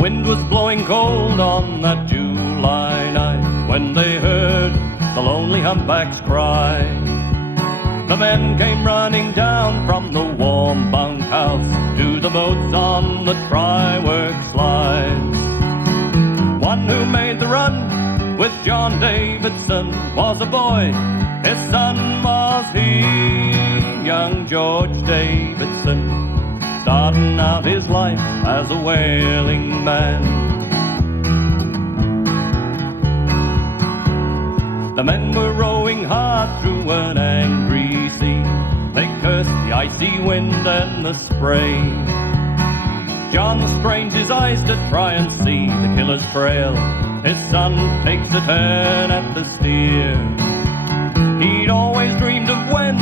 wind was blowing cold on that July night when they heard the lonely humpback's cry. The men came running down from the warm bunkhouse to the boats on the Try-work slides. One who made the run with John Davidson was a boy, his son was he, young George Davidson, starting out his life as a whaling man. The men were rowing hard through an angry sea. They cursed the icy wind and the spray. John strains his eyes to try and see the killer's trail. His son takes a turn at the steer. He'd always dreamed of when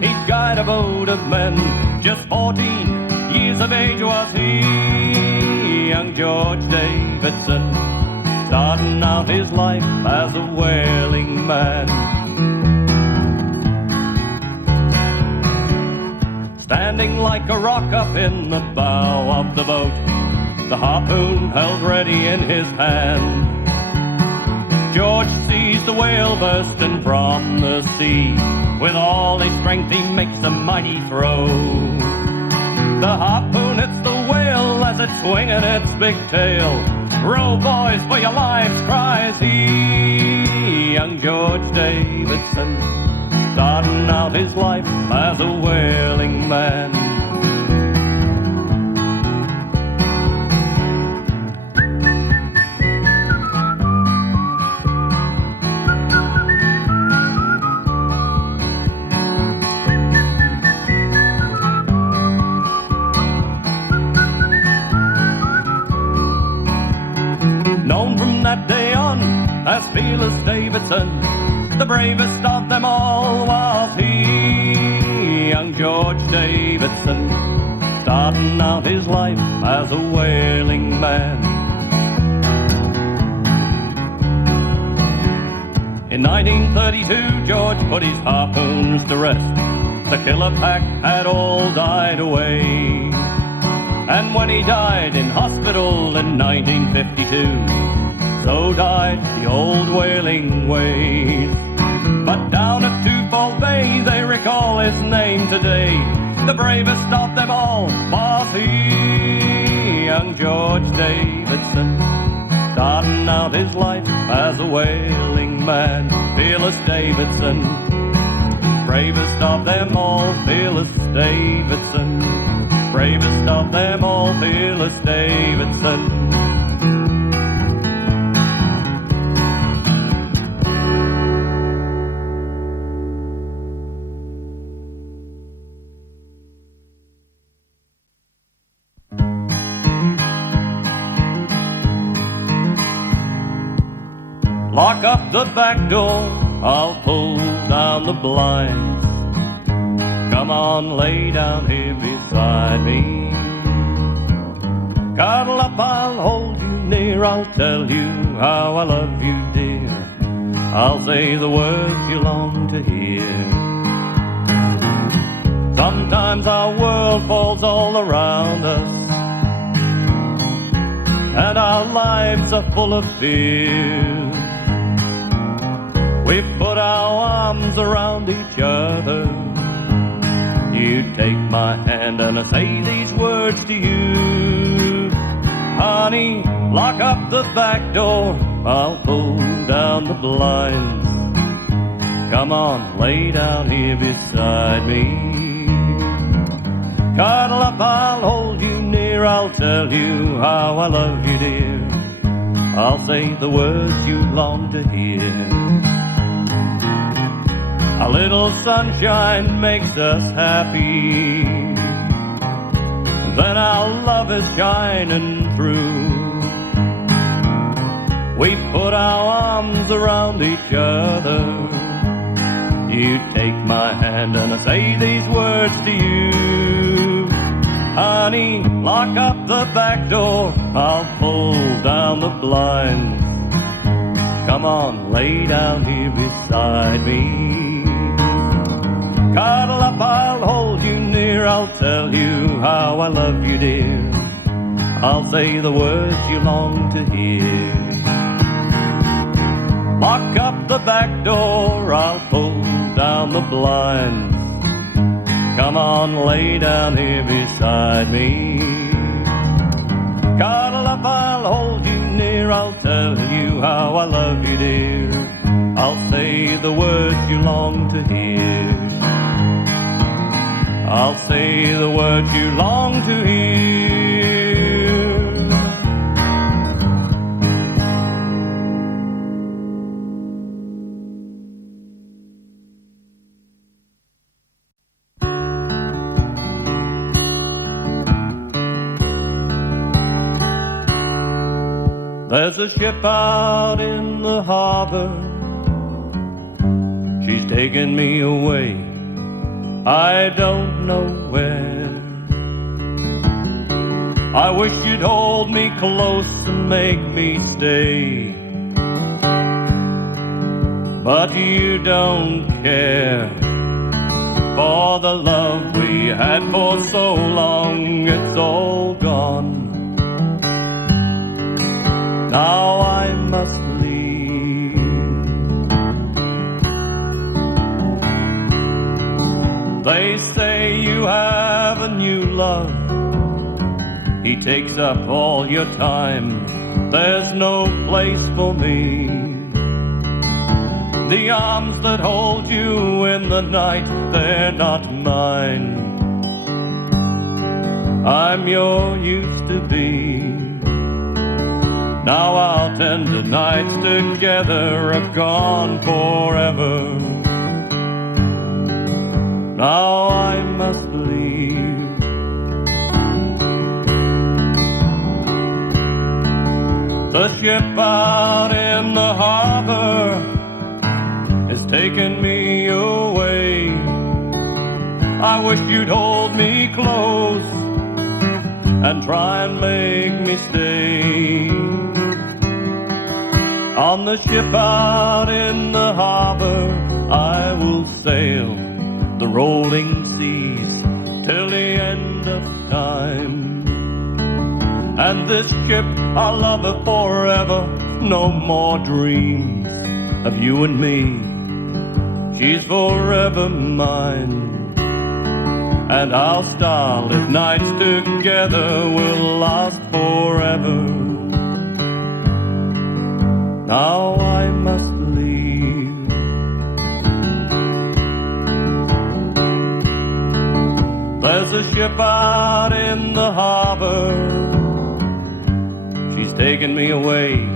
he'd guide a boat of men. Just 14 years of age was he, young George Davidson, starting out his life as a whaling man. Standing like a rock up in the bow of the boat, the harpoon held ready in his hand. George sees the whale bursting from the sea. With all his strength he makes a mighty throw. The harpoon hits the whale as it's swinging its big tail. "Row, boys, for your lives," cries he, young George Davidson, starting out his life as a whaling man. Known from that day on as Fearless Davidson, the bravest of them all was he, young George Davidson, starting out his life as a whaling man. In 1932, George put his harpoons to rest. The killer pack had all died away. And when he died in hospital in 1952, so died the old whaling ways. But down at Twofold Bay they recall his name today. The bravest of them all was he, young George Davidson, starting out his life as a whaling man. Fearless Davidson, bravest of them all, Fearless Davidson, bravest of them all, Fearless Davidson. Lock up the back door, I'll pull down the blinds. Come on, lay down here beside me. Cuddle up, I'll hold you near. I'll tell you how I love you, dear. I'll say the words you long to hear. Sometimes our world falls all around us, and our lives are full of fear. We put our arms around each other. You take my hand and I say these words to you. Honey, lock up the back door, I'll pull down the blinds. Come on, lay down here beside me. Cuddle up, I'll hold you near. I'll tell you how I love you, dear. I'll say the words you long to hear. A little sunshine makes us happy, then our love is shining through. We put our arms around each other. You take my hand and I say these words to you. Honey, lock up the back door, I'll pull down the blinds. Come on, lay down here beside me. Cuddle up, I'll hold you near. I'll tell you how I love you, dear. I'll say the words you long to hear. Lock up the back door, I'll pull down the blinds. Come on, lay down here beside me. Cuddle up, I'll hold you near, I'll tell you how I love you, dear. I'll say the words you long to hear. I'll say the words you long to hear. There's a ship out in the harbor, she's taking me away, I don't know where. I wish you'd hold me close and make me stay, but you don't care. For the love we had for so long, it's all gone. Now I must leave. They say you have a new love, he takes up all your time, there's no place for me. The arms that hold you in the night, they're not mine. I'm your used to be. Now our tender nights together are gone forever. Now I must leave. The ship out in the harbor is taking me away. I wish you'd hold me close and try and make me stay. On the ship out in the harbor, I will sail the rolling seas till the end of time. And this ship, I'll love her forever, no more dreams of you and me. She's forever mine. And our starlit nights together will last forever. Now I must leave. There's a ship out in the harbor, she's taking me away,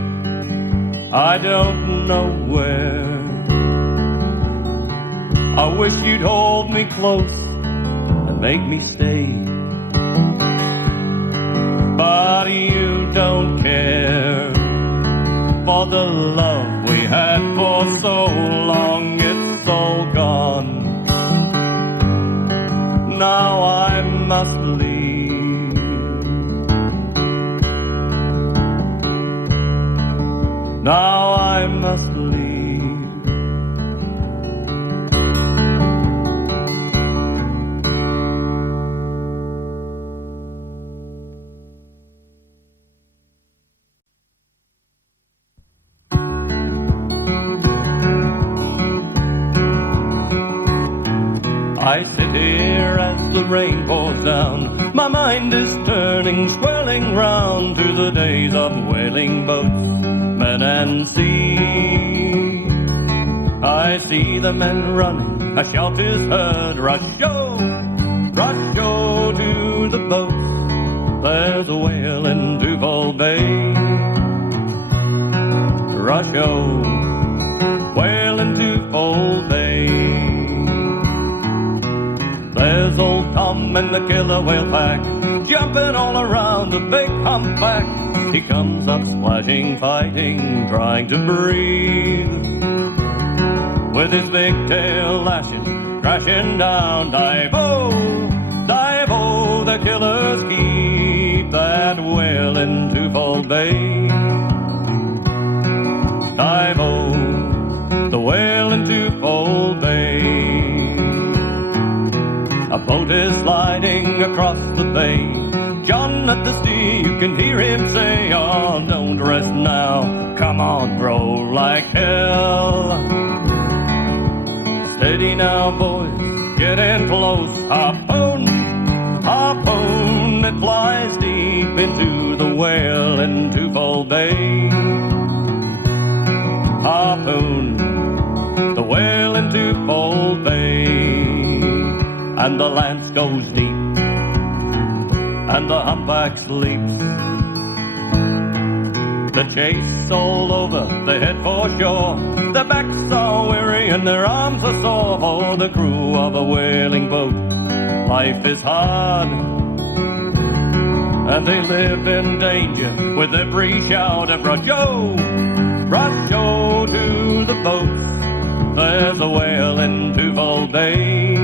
I don't know where. I wish you'd hold me close and make me stay, but you don't care. For the love we had for so long, it's all gone. Now I must leave. Now I must leave. I sit here as the rain pours down, my mind is turning, swirling round to the days of whaling boats, men and sea. I see the men running, a shout is heard, rush yo to the boats. There's a whale in Duval Bay. Rush yo, whale in Duval Bay. There's old Tom and the killer whale pack, jumping all around a big humpback. He comes up splashing, fighting, trying to breathe, with his big tail lashing, crashing down. Dive-o, dive-o, the killers keep that whale in Duval Bay. Dive-o, the whale in Duval Bay. A boat is sliding across the bay. John at the steer, you can hear him say, oh, don't rest now, come on, throw like hell. Steady now, boys, get in close, harpoon, harpoon, it flies deep into the whale in Twofold Bay. Harpoon, the whale in Twofold Bay, and the lance goes deep, and the humpback sleeps. The chase all over, they head for shore. Their backs are weary and their arms are sore. For the crew of a whaling boat, life is hard, and they live in danger with every shout of rush-oh, rush-oh to the boats. There's a whale in Twofold Bay.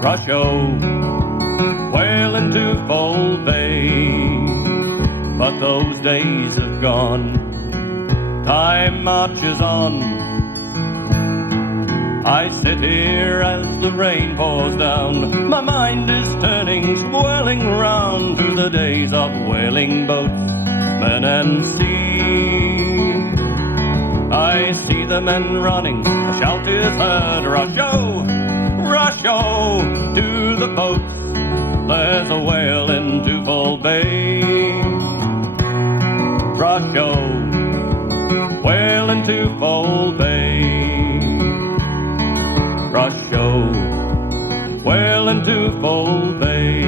Rush-oh, whale in Twofold Bay. But those days have gone, time marches on. I sit here as the rain pours down. My mind is turning, swirling round to the days of whaling boats, men and sea. I see the men running, a shout is heard, rush-oh, rush-oh to the boats. There's a whale in Twofold Bay. Rush-oh, whale in Twofold Bay. Rush-oh, whale in Twofold Bay.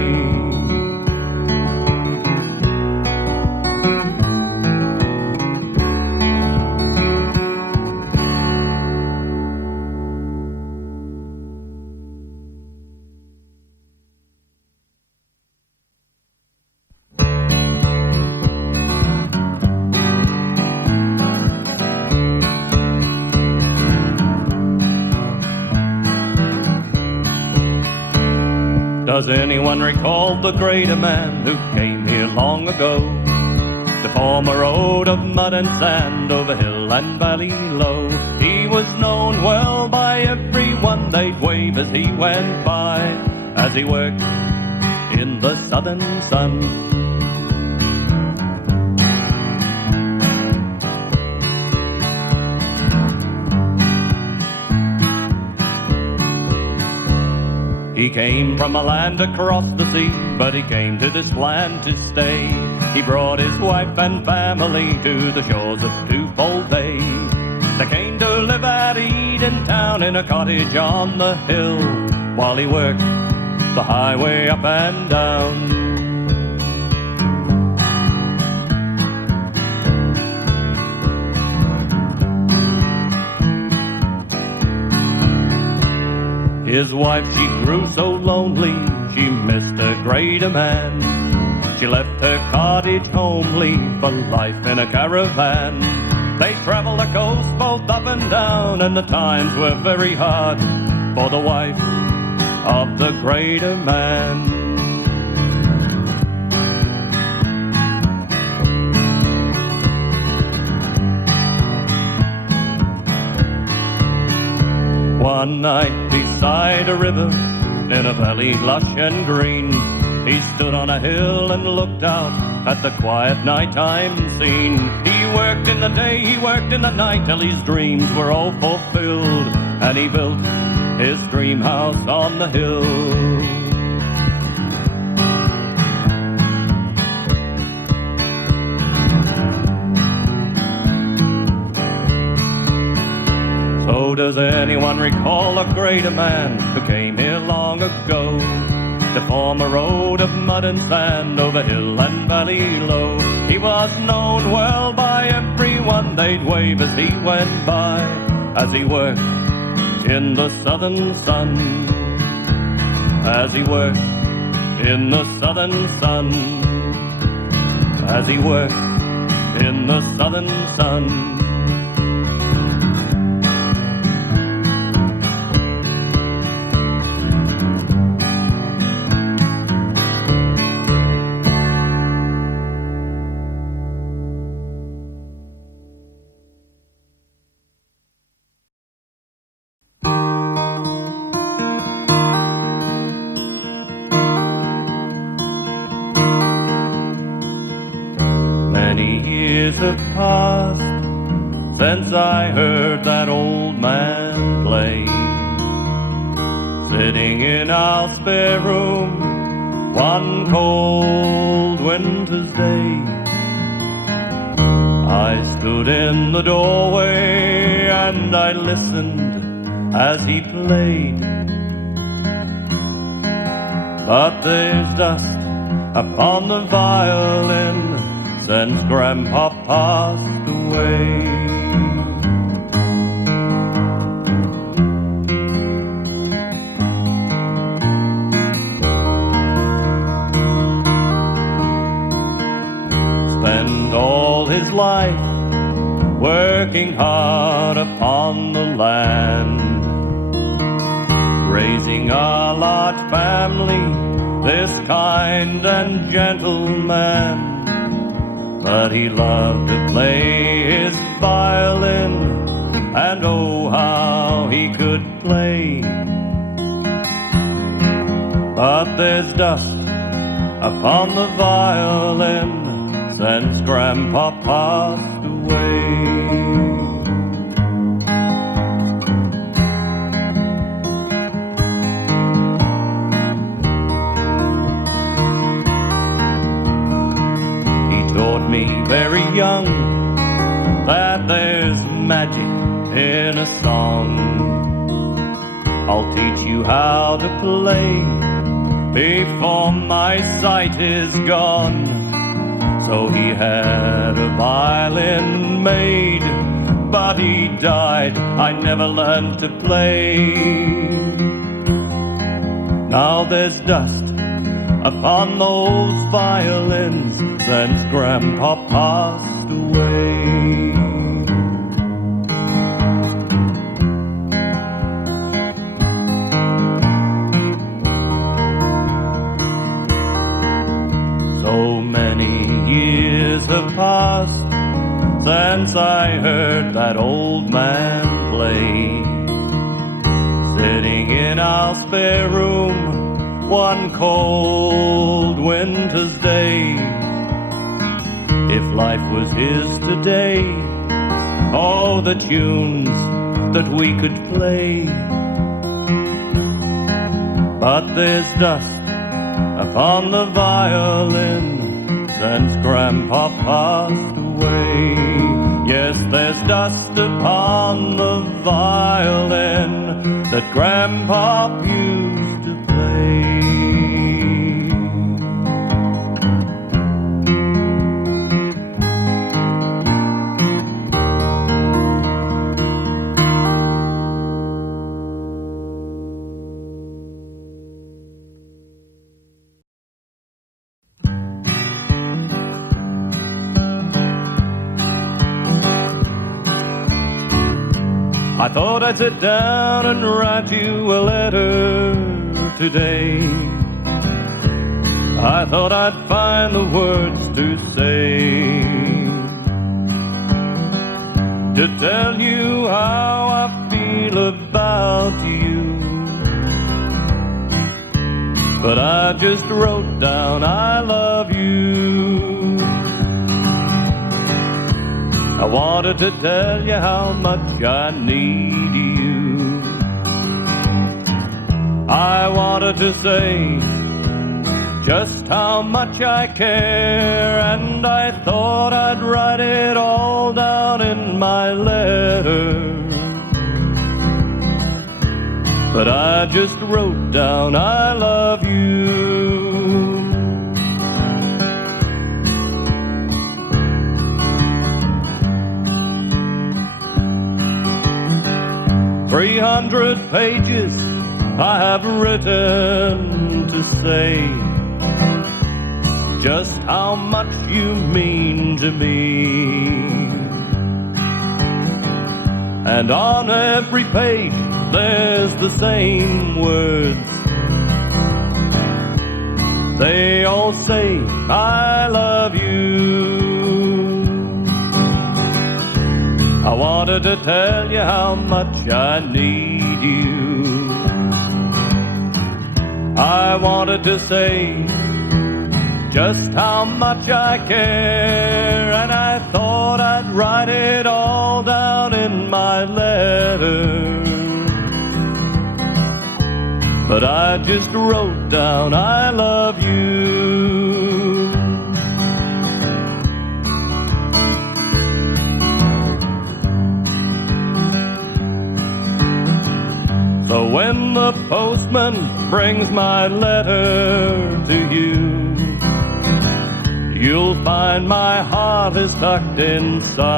Does anyone recall the greater man who came here long ago to form a road of mud and sand over hill and valley low? He was known well by everyone, they'd wave as he went by, as he worked in the southern sun. He came from a land across the sea, but he came to this land to stay. He brought his wife and family to the shores of Twofold Bay. They came to live at Eden Town in a cottage on the hill, while he worked the highway up and down. His wife, she grew so lonely, she missed a greater man. She left her cottage homely for life in a caravan. They traveled the coast both up and down, and the times were very hard for the wife of the greater man. One night beside a river in a valley lush and green, he stood on a hill and looked out at the quiet nighttime scene. He worked in the day, he worked in the night, till his dreams were all fulfilled, and he built his dream house on the hill. So does anyone recall a greater man who came here long ago to form a road of mud and sand over hill and valley low? He was known well by everyone, they'd wave as he went by, as he worked in the southern sun, as he worked in the southern sun, as he worked in the southern sun. have passed since I heard that old man play. Sitting in our spare room one cold winter's day, I stood in the doorway and I listened as he played. But there's dust upon the violin since Grandpa passed away. Spent all his life working hard upon the land, raising a large family, this kind and gentle man. But he loved to play his violin, and oh how he could play. But there's dust upon the violin since Grandpa passed away. Taught me very young that there's magic in a song. I'll teach you how to play before my sight is gone. So he had a violin made, but he died, I never learned to play. Now there's dust upon those violins since Grandpa passed away. So many years have passed since I heard that old man play. Sitting in our spare room one cold winter's day. If life was his today, oh, the tunes that we could play. But there's dust upon the violin since Grandpa passed away. Yes, there's dust upon the violin that Grandpa used to play. I thought I'd sit down and write you a letter today. I thought I'd find the words to say, to tell you how I feel about you. But I just wrote down I love you. I wanted to tell you how much I need you. I wanted to say just how much I care, and I thought I'd write it all down in my letter. But I just wrote down I love you. 300 pages I have written to say just how much you mean to me. And on every page there's the same words. They all say I love you. I wanted to tell you how much I need you. I wanted to say just how much I care, and I thought I'd write it all down in my letter. But I just wrote down, I love you. So when the postman brings my letter to you, you'll find my heart is tucked inside.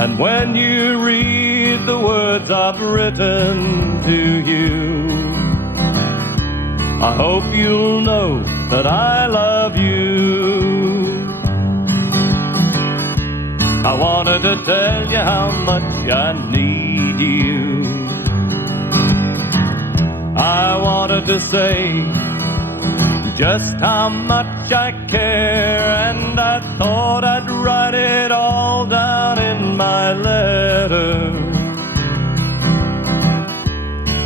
And when you read the words I've written to you, I hope you'll know that I love you. I wanted to tell you how much I need you. I wanted to say just how much I care, and I thought I'd write it all down in my letter.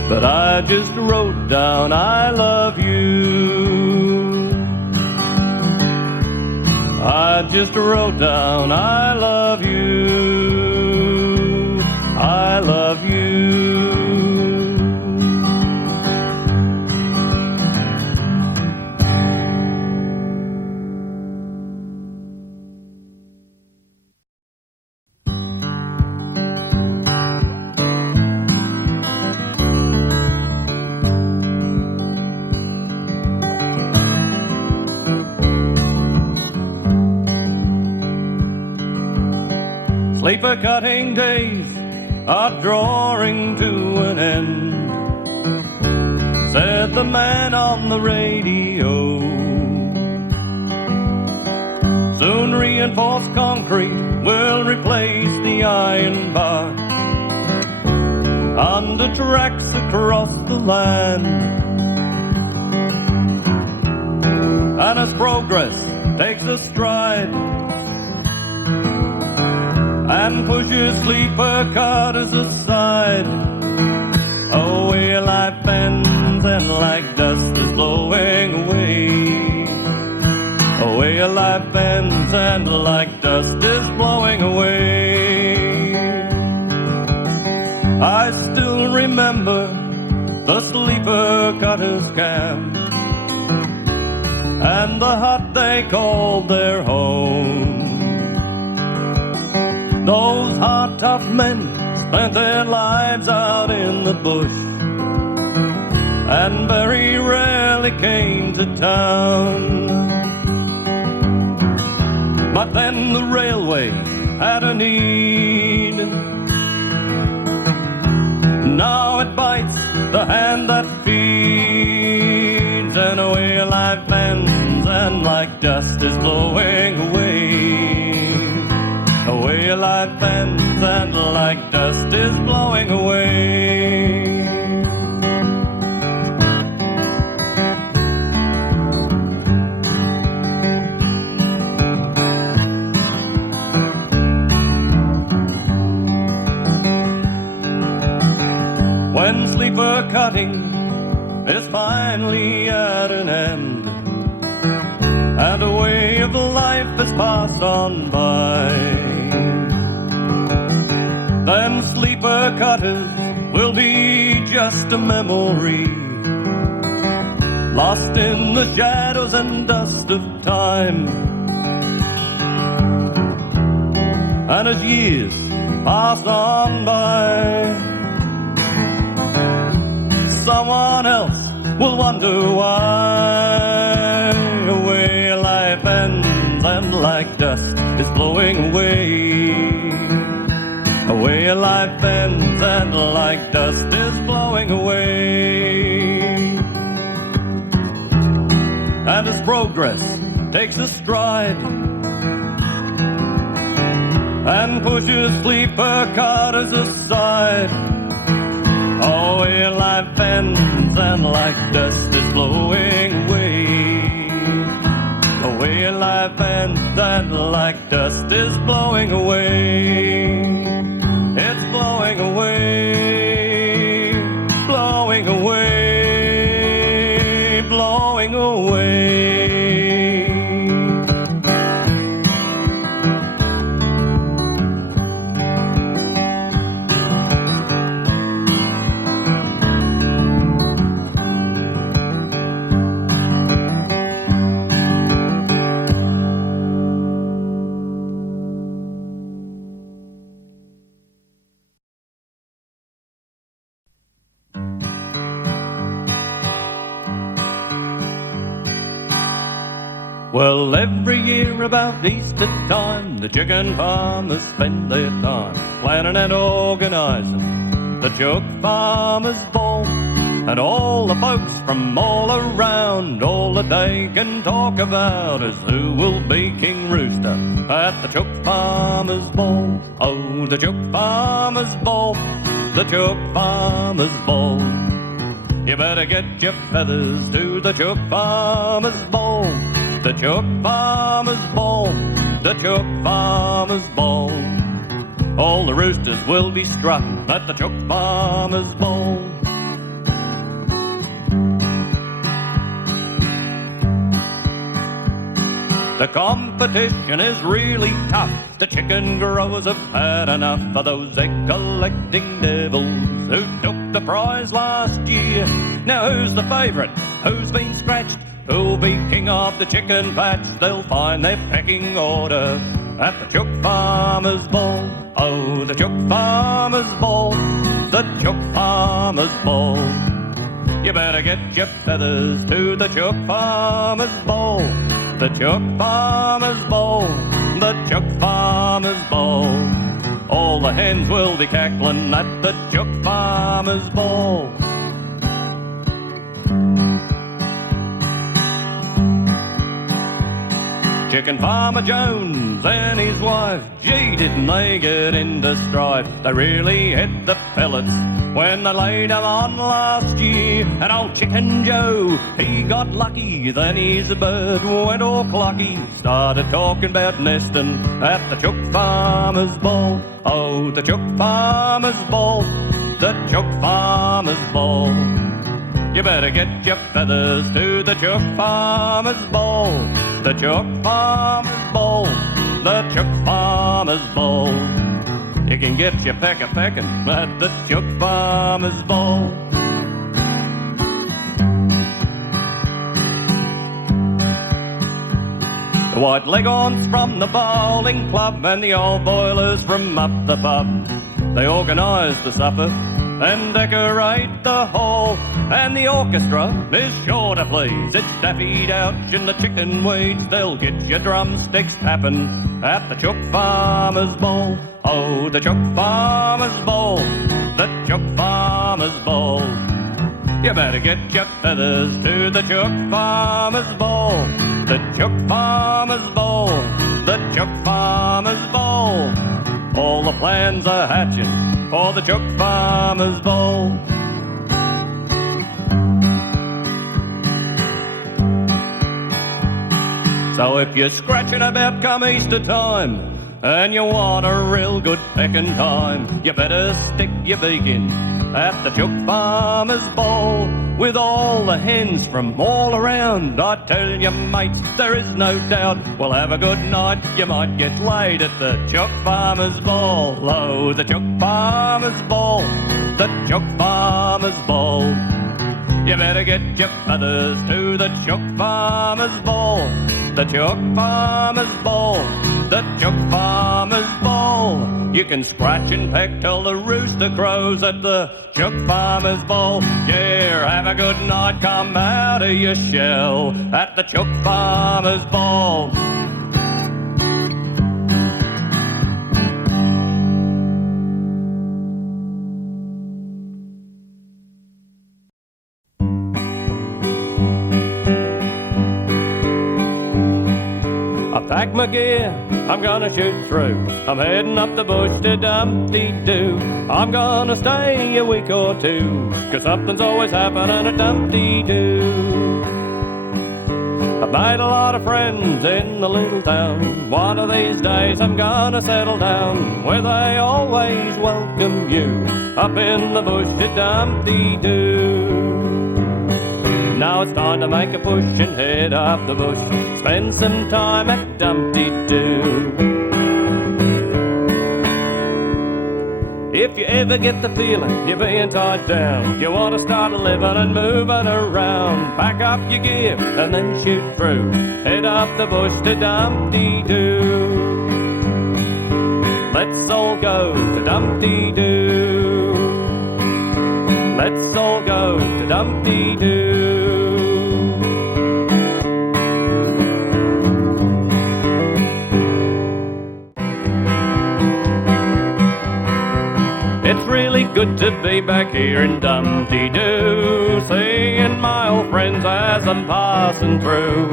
But I just wrote down, I love you. I just wrote down, I love you. I love you. Sleeper cutting days are drawing to an end, said the man on the radio. Soon reinforced concrete will replace the iron bar on the tracks across the land. And as progress takes a stride and pushes sleeper cutters aside, away life bends and like dust is blowing away. Away life bends and like dust is blowing away. I still remember the sleeper cutters camp and the hut they called their home. Those hard, tough men spent their lives out in the bush and very rarely came to town. But then the railway had a need. Now it bites the hand that feeds, and away life bends and like dust is blowing away. Away life bends and like dust is blowing away. When sleeper cutting is finally at an end and a way of life has passed on by, then sleeper cutters will be just a memory, lost in the shadows and dust of time. And as years pass on by, someone else will wonder why. Away life ends and like dust is blowing away. Away life bends and like dust is blowing away. And as progress takes a stride and pushes sleeper cutters aside, away life bends and like dust is blowing away. Away life bends and like dust is blowing away. It's blowing away, blowing away, blowing Well, every year about Easter time, the chicken farmers spend their time planning and organising the Chook Farmers Ball. And all the folks from all around, all that they can talk about is who will be King Rooster at the Chook Farmers Ball. Oh, the Chook Farmers Ball, the Chook Farmers Ball. You better get your feathers to the Chook Farmers Ball. The Chook Farmers Ball, the Chook Farmers Ball. All the roosters will be strutting at the Chook Farmers Ball. The competition is really tough. The chicken growers have had enough of those egg-collecting devils who took the prize last year. Now who's the favourite? Who's been scratched? Who'll be king of the chicken patch? They'll find their pecking order at the Chook Farmers Ball. Oh, the Chook Farmers Ball, the Chook Farmers Ball. You better get your feathers to the Chook Farmers Ball. The Chook Farmers Ball, the Chook Farmers Ball. All the hens will be cackling at the Chook Farmers Ball. Chicken Farmer Jones and his wife, gee, didn't they get into strife? They really hit the pellets when they laid them on last year. And old Chicken Joe, he got lucky, then his bird went all clucky. Started talking about nesting at the Chook Farmers Ball. Oh, the Chook Farmers Ball, the Chook Farmers Ball. You better get your feathers to the Chook Farmers Ball. The Chook Farmers Ball, the Chook Farmers Ball. You can get your peck-a-peckin' at the Chook Farmers Ball. The white leghorns from the bowling club and the old boilers from up the pub, they organise the supper and decorate the hall. And the orchestra is sure to please. It's Daffy Douch and the chicken weeds. They'll get your drumsticks tapping at the Chook Farmers Ball. Oh, the Chook Farmers Ball, the Chook Farmers Ball. You better get your feathers to the Chook Farmers Ball. The Chook Farmers Ball, the Chook Farmers Ball. All the plans are hatching for the Chook Farmers Ball. So if you're scratching about come Easter time and you want a real good pecking time, you better stick your beak in at the Chook Farmers Ball with all the hens from all around. I tell you, mates, there is no doubt we'll have a good night. You might get laid at the Chook Farmers Ball. Oh, the Chook Farmers Ball, the Chook Farmers Ball. You better get your feathers to the Chook Farmers Ball. The Chook Farmers Ball, the Chook Farmers Ball. You can scratch and peck till the rooster crows at the Chook Farmers Ball. Yeah, have a good night, come out of your shell at the Chook Farmers Ball. Pack my gear, I'm gonna shoot through. I'm heading up the bush to Dumpty-Doo. I'm gonna stay a week or two, 'cause something's always happening at Dumpty-Doo. I've made a lot of friends in the little town. One of these days I'm gonna settle down where they always welcome you up in the bush at Dumpty-Doo. Now it's time to make a push and head up the bush, spend some time at Dumpty-Doo. If you ever get the feeling you're being tied down, you want to start living and moving around, pack up your gear and then shoot through, head up the bush to Dumpty-Doo. Let's all go to Dumpty-Doo. Let's all go to Dumpty-Doo. It's really good to be back here in Dum-Dee-Doo, seeing my old friends as I'm passing through.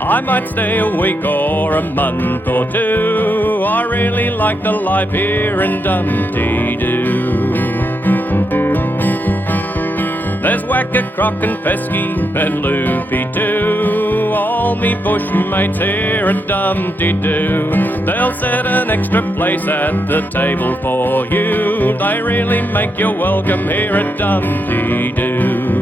I might stay a week or a month or two. I really like the life here in Dum-Dee-Doo. There's Whacker, Croc and Pesky and Loopy too, all me bushmates here at Dum-Dee-Doo. They'll set an extra place at the table for you. They really make you welcome here at Dum-Dee-Doo.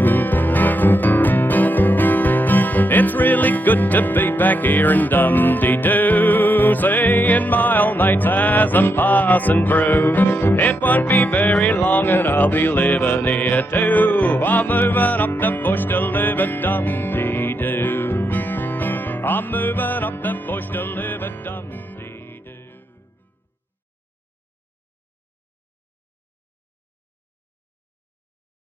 It's really good to be back here in Dum-Dee-Doo, seeing my old mates as I'm passing through. It won't be very long and I'll be living here too. I'm moving up the bush to live at Dum-Dee-Doo. I'm moving